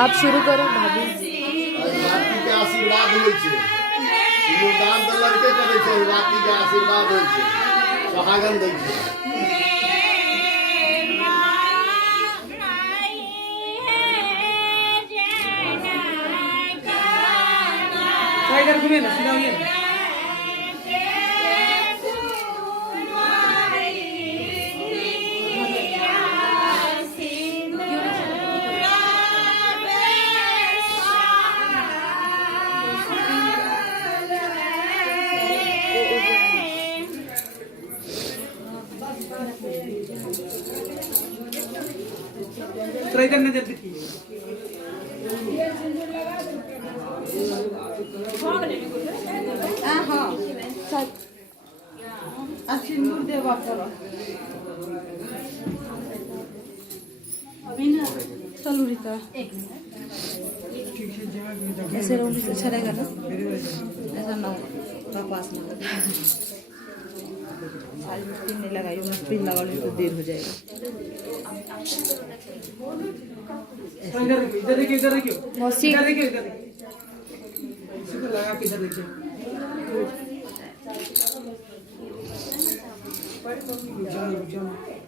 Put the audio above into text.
आप शुरू करो भाभी। राती के आशीर्वाद होय छै, दान त लड़के करे छै, राती के आशीर्वाद होय छै, सुहागन दै छै। टाइगर घूमे ना सीधा ये ट्राई करने देते की हाँ सिंदूर देवा करो चलो रीता ऐसे रहोगे तो अच्छा रहेगा ना, ऐसा ना बकवास ना सारी मुश्किल नहीं लगाई, मुश्किल लगा लो तो देर हो जाएगा। इधर देखिए इधर देखिए मौसी इधर देखिए इधर देखिए इसको लगा के इधर देखिए जाओ जाओ